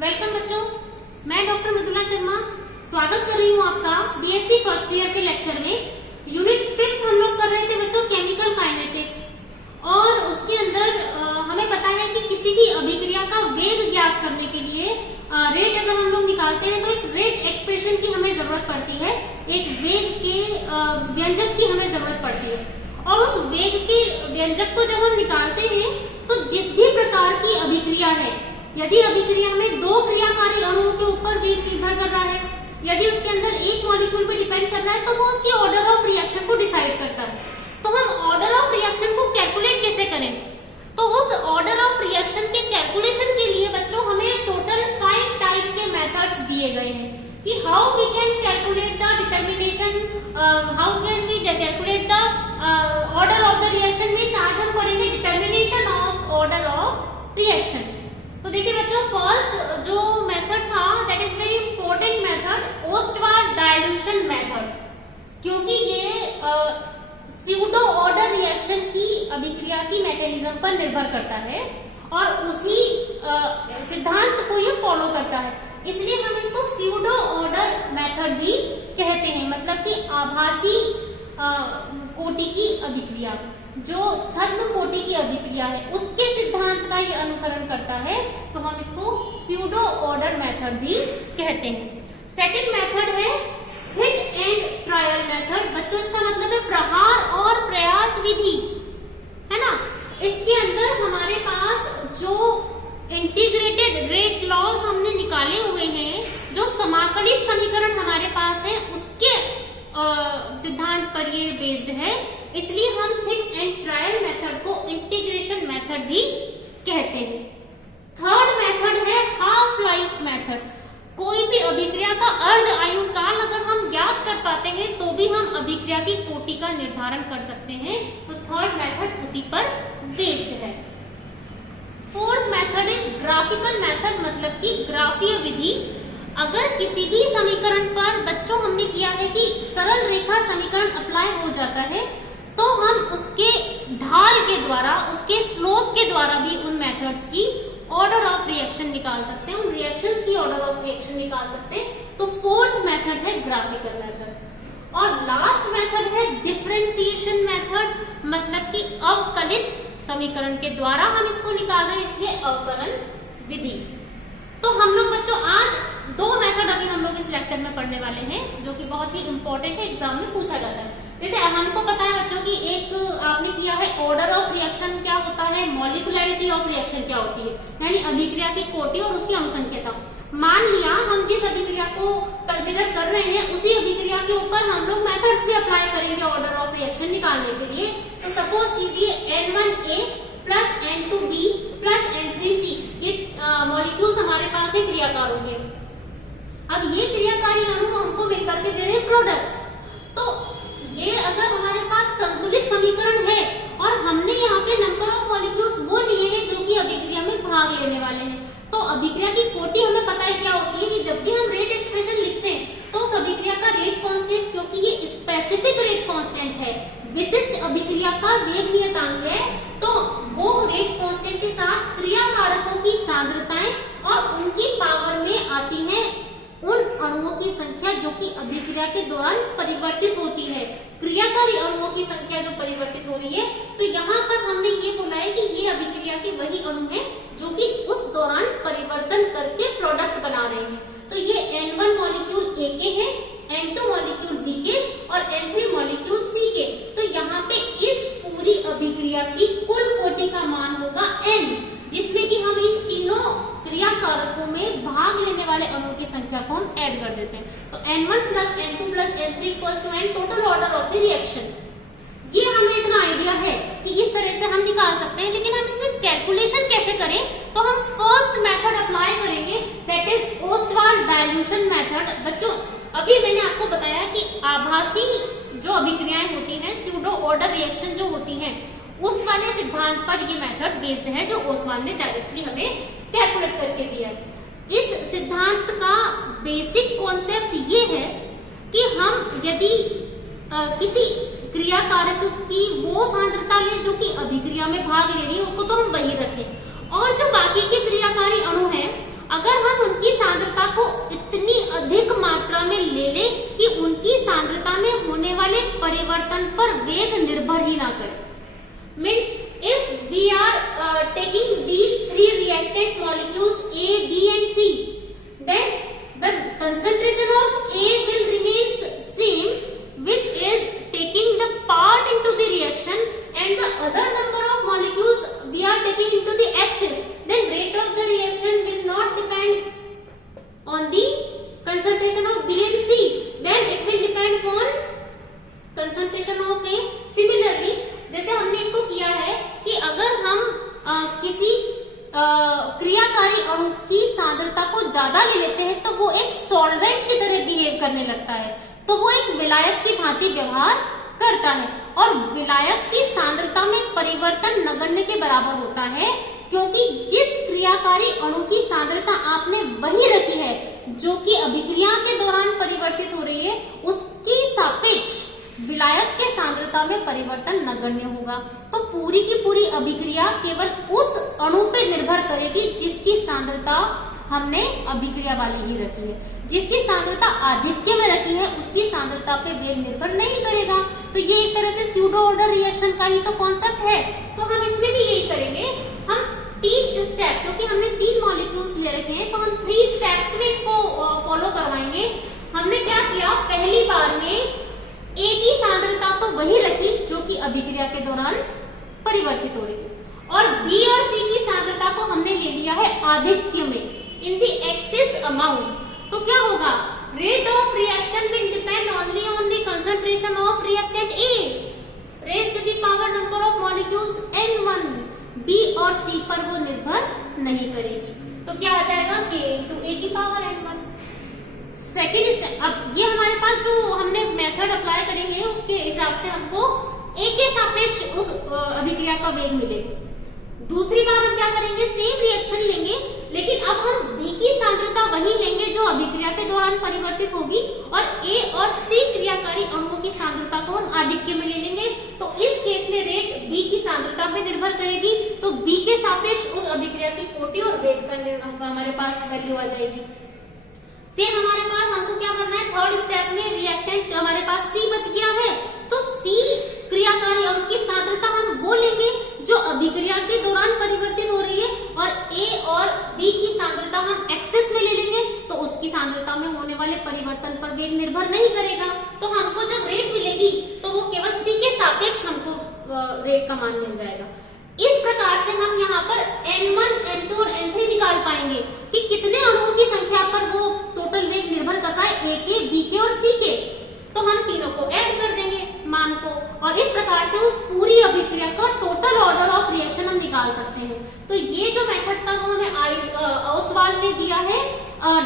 Welcome बच्चों, मैं doctor Mridula Sharma स्वागत कर रही हूँ आपका बीएससी फर्स्ट ईयर के लेक्चर में। यूनिट 5 हम लोग कर रहे थे बच्चों केमिकल काइनेटिक्स, और उसके अंदर हमें पता है कि किसी भी अभिक्रिया का वेग ज्ञात करने के लिए रेट अगर हम लोग निकालते हैं तो एक रेट एक्सप्रेशन की हमें जरूरत पड़ती है, एक वेग के व्यंजक की हमें जरूरत पड़ती है। और उस वेग के व्यंजक को जब हम निकालते हैं तो जिस भी प्रकार की अभिक्रिया है, यदि अभिक्रिया में दो क्रियाकारी अणुओं के ऊपर वेग निर्भर कर रहा है, यदि उसके अंदर एक मॉलिक्यूल पे डिपेंड कर रहा है, तो वो उसके ऑर्डर ऑफ रिएक्शन को डिसाइड करता है। तो हम ऑर्डर ऑफ रिएक्शन को कैलकुलेट कैसे करें? तो उस ऑर्डर ऑफ रिएक्शन के कैलकुलेशन के लिए बच्चों हमें टोटल 5 टाइप के मेथड्स दिए गए हैं कि how we can calculate the determination, how can we calculate the order of the reaction. में आज हम पढ़ेंगे determination of order of reaction. तो देखिए बच्चों, फर्स्ट जो मेथड था that is very important method, Ostwald dilution method, क्योंकि ये स्यूडो ऑर्डर रिएक्शन की अभिक्रिया की मैकेनिज्म पर निर्भर करता है और उसी सिद्धांत को ये फॉलो करता है, इसलिए हम इसको स्यूडो ऑर्डर मेथड भी कहते हैं। मतलब कि आभासी कोटि की अभिक्रिया, जो छद्म कोटि की अभिक्रिया है उसके सिद्धांत का ये अनुसरण करता है, तो हम इसको स्यूडो ऑर्डर मेथड भी कहते हैं। सेकंड मेथड है हिट एंड ट्रायल मेथड। बच्चों, इसका मतलब है प्रहार और प्रयास विधि, है ना। इसके अंदर हमारे पास जो इंटीग्रेटेड रेट लॉज हमने निकाले हुए हैं, जो समाकलित समीकरण हमारे पास है, उसके सिद्धांत पर ये बेस्ड है, इसलिए हम हिट एंड ट्रायल मेथड को इंटीग्रेशन मेथड भी कहते हैं। थर्ड मेथड है हाफ लाइफ मेथड। कोई भी अभिक्रिया का अर्ध आयु काल अगर हम ज्ञात कर पाते हैं तो भी हम अभिक्रिया की कोटि का निर्धारण कर सकते हैं, तो थर्ड मेथड उसी पर बेस्ड है। Fourth method is graphical method, मतलब कि ग्राफीय विधि। अगर किसी भी समीकरण पर बच्चों हमने किया है कि सरल रेखा समीकरण अप्लाई हो जाता है, तो हम उसके ढाल के द्वारा, उसके स्लोप के द्वारा भी उन मेथड्स की ऑर्डर ऑफ रिएक्शन निकाल सकते हैं, उन रिएक्शंस की ऑर्डर ऑफ रिएक्शन निकाल सकते हैं। तो फोर्थ मेथड है ग्राफिकल मेथड। और लास्ट मेथड है डिफरेंशिएशन मेथड, मतलब कि अवकलित समीकरण के द्वारा हम इसको निकाल रहे हैं, इसलिए अवकलन विधि। तो हम लोग बच्चों आज दो मेथड अभी हम लोग इस लेक्चर में पढ़ने वाले हैं, जो कि बहुत ही इंपॉर्टेंट है, एग्जाम में पूछा जाता है। जैसे हमको पता है बच्चों की एक आपने किया है ऑर्डर ऑफ रिएक्शन क्या होता है, मॉलिक्यूलरिटी ऑफ रिएक्शन क्या होती है, यानी अभिक्रिया की कोटि और उसकी अनुसंख्यता। मान लिया हम जिस अभिक्रिया को कंसिडर कर रहे हैं उसी अभिक्रिया के ऊपर हम लोग मेथड्स भी अप्लाई करेंगे ऑर्डर ऑफ रिएक्शन निकालने के लिए। तो सपोज कीजिए N1A plus N2B plus N3C, ये मॉलिक्यूल्स हमारे पास है क्रियाकारों के। अब ये क्रियाकारी अणु हमको मिलकर के दे रहे हैं प्रोडक्ट्स। तो ये अगर हमारे पास संतुलित समीकरण है और हमने यहाँ पे नंबर ऑफ मॉलिक्यूल्स वो लिए हैं जो कि अभिक्रिया में भाग लेने वाले हैं, तो अभिक्रिया की कोटि हमें पता है क्या होती है कि जब भी हम रेट एक्सप्रेशन लिखते हैं तो उस अभिक्रिया का रेट कांस्टेंट, क्योंकि ये स्पेसिफिक रेट कांस्टेंट है, विशिष्ट अभिक्रिया का वेग नियतांक है, तो वो रेट कांस्टेंट के साथ क्रियाकारकों की सांद्रताएं और उनकी पावर में आती है उन अणुओं की संख्या जो कि अभिक्रिया के दौरान परिवर्तित होती है, क्रियाकारी अणुओं की संख्या जो परिवर्तित हो रही है। तो यहाँ पर हमने ये बोला है कि ये अभिक्रिया के वही अणु है जो कि उस दौरान परिवर्तन करके प्रोडक्ट बना रहे हैं। तो ये N1 मॉलिक्यूल A के हैं, N2 मॉलिक्यूल B के और N3 मॉलिक्यूल C के। तो यहाँ पे इस पूरी अभिक्रिया की कुल कोटि का मान होगा N, जिसमें कि हम इन तीनों क्रियाकारकों में भाग लेने वाले अणुओं की संख्या को हम ऐड कर देते हैं। तो N1 plus N2 plus N3 equals to N, total order of the reaction. ये हमें इतना आइडिया है कि इस तरह से हम निकाल सकते हैं, लेकिन हम इसमें कैलकुलेशन कैसे करें? तो हम फर्स्ट मेथड अप्लाई करेंगे, that is Ostwald dilution method. बच्चों, अभी मैंने आपको बताया कि आभासी जो अभिक्रियाएं होती हैं, स्यूडो ऑर्डर रिएक्शन जो होती हैं, उस वाले सिद्धांत पर ये मेथड बेस्ड है, जो ओस्टवाल ने डायरेक्टली हमें कैलकुलेट करके दिया। इस सिद्धांत का बेसिक कॉन्सेप्ट ये है कि हम यदि किसी क्रियाकारक की वो सांद्रता लें जो कि अभिक्रिया में भाग ले रही है, उसको तो हम वही रखें, और जो बाकी के क्रियाकारी अणु हैं अगर हम परिवर्तन पर वेग निर्भर ही ना करे। Means if we are taking these three reactant molecules A, B and C, then the concentration of A will remains same, which is taking the part into the reaction, and the other number of molecules we are taking into the axis, then rate of the reaction will not depend on the concentration of B and C, then it will depend upon concentration of A. Similarly, जैसे हमने इसको किया है कि अगर हम किसी क्रियाकारी अणु की सांद्रता को ज्यादा ले लेते हैं तो वो एक सॉल्वेंट की तरह बिहेव करने लगता है, तो वो एक विलायक की भांति व्यवहार करता है। और विलायक की सांद्रता में परिवर्तन नगण्य के बराबर होता है, क्योंकि जिस क्रियाकारी अणु की सांद्रता आपने वही रखी है जो कि अभिक्रिया के दौरान परिवर्तित हो रही है, उसकी सापेक्ष विलायक के सांद्रता में परिवर्तन नगण्य होगा। तो पूरी की पूरी अभिक्रिया केवल उस अणु पे निर्भर करेगी जिसकी सांद्रता हमने अभिक्रिया वाली ही रखी है। जिसकी सांद्रता आधिक्य में रखी है उसकी सांद्रता पे वेग निर्भर नहीं करेगा। तो ये एक तरह से स्यूडो ऑर्डर रिएक्शन का ही तो कॉन्सेप्ट है। तो हम इसमें भी यही करेंगे, हम 3 स्टेप, क्योंकि हमने 3 मॉलिक्यूल्स ले रखे हैं तो हम 3 स्टेप्स में इसको फॉलो करवाएंगे। हमने क्या किया, पहली बार में A की सांद्रता तो वही रखी जो कि अभिक्रिया के दौरान परिवर्तित हो रही है, और B और C की सांद्रता को हमने ले लिया है आधिक्य में, इन द एक्सिस अमाउंट। तो क्या होगा, rate of reaction will depend only on the concentration of reactant A raised to the power number of molecules N1। B और C पर वो निर्भर नहीं करेगी। तो क्या आ जाएगा, K into A की पावर N1। सेकेंड स्टेप, अब ये हमारे पास जो हमने मेथड अप्लाई करेंगे उसके हिसाब से हमको A के सापेक्ष उस अभिक्रिया का वेग मिलेगा। दूसरी बार हम क्या करेंगे, सेम रिएक्शन लेंगे, लेकिन अब हम B की सांद्रता वही लेंगे जो अभिक्रिया के दौरान परिवर्तित होगी, और A और C क्रियाकारी अणुओं की सांद्रता को हम आधिक्य में ले लेंगे। तो इस केस में रेट B की सांद्रता पे निर्भर करेगी, तो B के सापेक्ष उस अभिक्रिया की कोटि और वेग का हमारे पास वैल्यू आ जाएगी। फिर हमारे पास हमको क्या करना है, थर्ड स्टेप में रिएक्टेंट हमारे पास C बच गया है, तो C क्रियाकारी अणु की सांद्रता हम वो लेंगे जो अभिक्रिया के दौरान परिवर्तित हो रही है, और A और B की सांद्रता हम एक्सेस में ले लेंगे, तो उसकी सांद्रता में होने वाले परिवर्तन पर वेग निर्भर नहीं करेगा। तो हमको जब रेट मिलेगी तो वो केवल C के सापेक्ष हमको रेट का मान मिल जाएगा। इस प्रकार से हम यहाँ पर N1, N2 और N3 निकाल पाएंगे कि कितने अणुओं की संख्या पर वो टोटल वेग निर्भर कर रहा है, A के, B के और C के। तो हम तीनों को ऐड कर देंगे मान को, और इस प्रकार से उस पूरी अभिक्रिया का टोटल ऑर्डर ऑफ रिएक्शन हम निकाल सकते हैं। तो ये जो मेथड था वो हमें ओसवाल्ड ने दिया है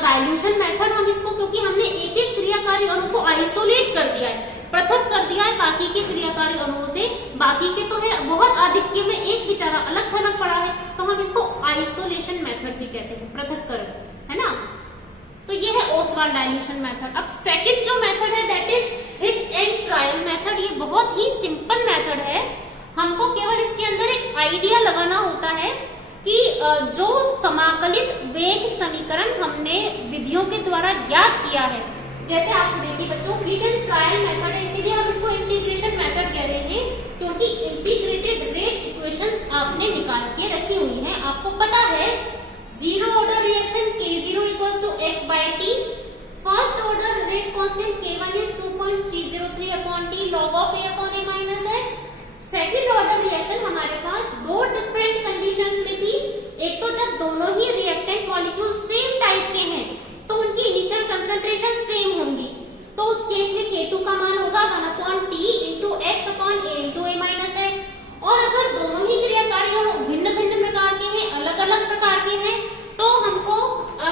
डाइल्यूशन मेथड। हम इसको, क्योंकि हमने एक एक क्रियाकारी अणु को आइसोलेट कर दिया है, पृथक कर दिया है बाकी के क्रियाकारी अणुओं से, बाकी के तो है बहुत आधिक्य में, एक बेचारा अलग थलग पड़ा है, तो हम इसको आइसोलेशन मेथड भी कहते हैं, पृथक्करण, है ना। तो ये है ओसवाल्ड डाइल्यूशन मेथड। अब सेकंड जो मेथड है that is hit and trial method. ये बहुत ही सिंपल मेथड है, हमको केवल इसके अंदर एक आइडिया लगाना होता है कि जो समाकलित वेग समीकरण हमने विधियों के द्वारा ज्ञात किया है, जैसे आपको देखिए बच्चों हिट एंड ट्रायल मेथड है, इसीलिए हम इसको इंटीग्रेशन मेथड कह रहे हैं, क्योंकि इंटीग्रेटेड रेट इक्वेशंस आपने निकाल के रखी हुई हैं। आपको पता है zero order reaction K0 equals to x by t, first order rate constant K1 is 2.303 upon t log of a upon a minus x। Second order reaction हमारे पास दो डिफरेंट कंडीशंस में थी, एक तो जब दोनों ही रिएक्टेंट मॉलिक्यूल सेम टाइप के हैं तो उनकी इनिशियल कंसंट्रेशन सेम होंगी, तो उस केस में K2 का मान होगा 1 upon t into x upon a into a minus x। और अगर दोनों ही क्रियाकारी अणु भिन्न भिन्न प्रकार के हैं, अलग अलग प्रकार के हैं, तो हमको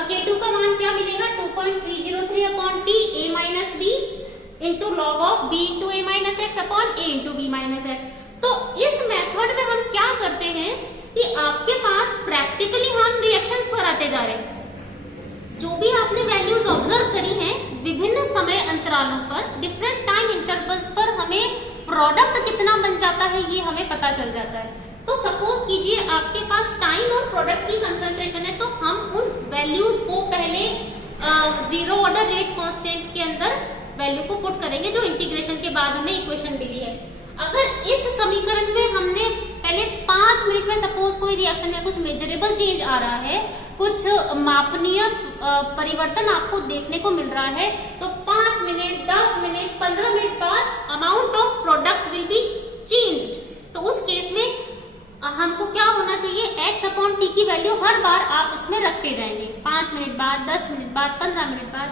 K2 का मान क्या मिलेगा, 2.303 upon t a minus b into log of b into a minus x upon a into b minus x। तो इस मेथड में हम क्या करते हैं कि आपके पास प्रैक्टिकली हम रिएक्शन कराते जा रहे हैं, जो भी आपने वैल्यूज ऑब्जर्व करी हैं विभिन्न समय अंतरालों पर, डिफरेंट टाइम इंटरवल्स पर हमें प्रोडक्ट कितना बन जाता है ये हमें पता चल जाता है। तो सपोज कीजिए आपके पास टाइम और प्रोडक्ट की कंसंट्रेशन है, तो हम उन वैल्यूज को पहले जीरो ऑर्डर रेट कांस्टेंट के अंदर वैल्यू को पुट करेंगे जो इंटीग्रेशन के बाद हमें इक्वेशन मिली है। अगर इस समीकरण में हमने पहले 5 मिनट में सपोज कोई रिएक्शन में कुछ मेजरेबल चेंज आ रहा है, कुछ मापनीय परिवर्तन आपको देखने को मिल रहा है, तो 5 मिनट, 10 मिनट, 15 मिनट बाद amount of product will be changed. तो उस केस में हमको क्या होना चाहिए, x अपॉन टी की वैल्यू हर बार आप उसमें रखते जाएंगे, 5 मिनट बाद, 10 मिनट बाद, 15 मिनट बाद।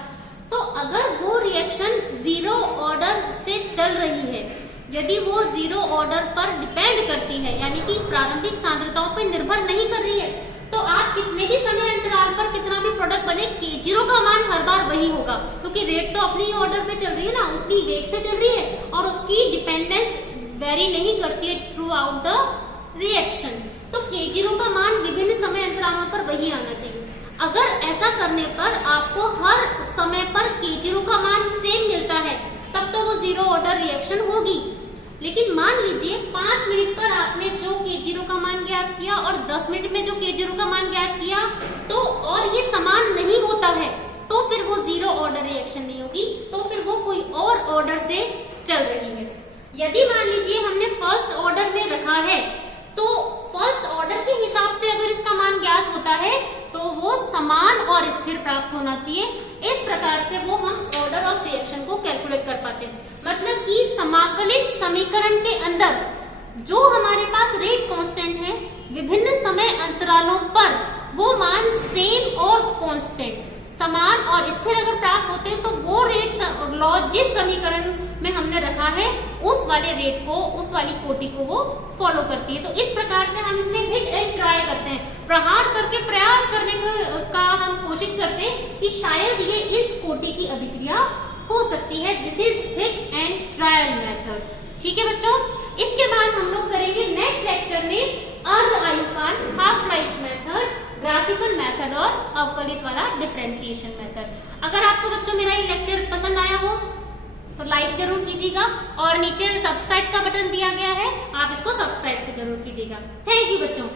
तो अगर वो रिएक्शन जीरो ऑर्डर से चल रही है, यदि वो जीरो ऑर्डर पर डिपेंड करती है, यानी कि प्रारंभिक सांद्रताओं पर निर्भर नहीं कर रही है, तो आप कितने भी समय अंतराल पर कितना भी प्रोडक्ट बने, K0 का मान हर बार वही होगा, क्योंकि रेट तो अपनी ऑर्डर पे चल रही है ना, उतनी वेग से चल रही है और उसकी डिपेंडेंस वेरी नहीं करती है थ्रू आउट द रिएक्शन। तो K0 का मान विभिन्न समय अंतरालों पर वही आना चाहिए। अगर ऐसा करने पर आपको हर समय पर K0 का मान सेम मिलता है, तब तो वो जीरो ऑर्डर रिएक्शन होगी। लेकिन मान लीजिए 5 मिनट पर आपने जो K0 का मान ज्ञात किया और 10 मिनट में जो K0 का मान ज्ञात किया, तो और ये समान नहीं होता है, तो फिर वो जीरो ऑर्डर रिएक्शन नहीं होगी, तो फिर वो कोई और ऑर्डर से चल रही है। यदि मान लीजिए हमने फर्स्ट ऑर्डर में रखा है, तो फर्स्ट ऑर्डर के हिसाब से अगर इसका मान ज्ञात होता है तो वो समान और स्थिर प्राप्त होना चाहिए। इस प्रकार से वो हम ऑर्डर ऑफ रिएक्शन को कैलकुलेट कर पाते हैं। मतलब कि समाकलित समीकरण के अंदर जो हमारे पास रेट कांस्टेंट है, विभिन्न समय अंतरालों पर वो मान सेम और कांस्टेंट, समान और स्थिर अगर प्राप्त होते हैं, तो वो रेट लॉ जिस समीकरण में हमने रखा है उस वाले रेट को, उस वाली कोटि को वो फॉलो करती है। तो इस प्रकार से हम इसमें हिट एंड ट्राई करते हैं, प्रहार करके प्रयास करने का हम कोशिश करते हैं कि शायद ये इस कोटि की अभिक्रिया हो सकती है। This is hit and trial method. ठीक है बच्चों, इसके बाद हम लोग करेंगे नेक्स्ट लेक्चर में अर्ध आयुकाल, half life method, graphical method और अवकलित वाला डिफरेंशिएशन मेथड। अगर आपको बच्चों मेरा ये लेक्चर पसंद आया हो तो लाइक जरूर कीजिएगा और नीचे सब्सक्राइब का बटन दिया गया है, आप इसको सब्सक्राइब जरूर कीजिएगा। थैंक यू बच्चों।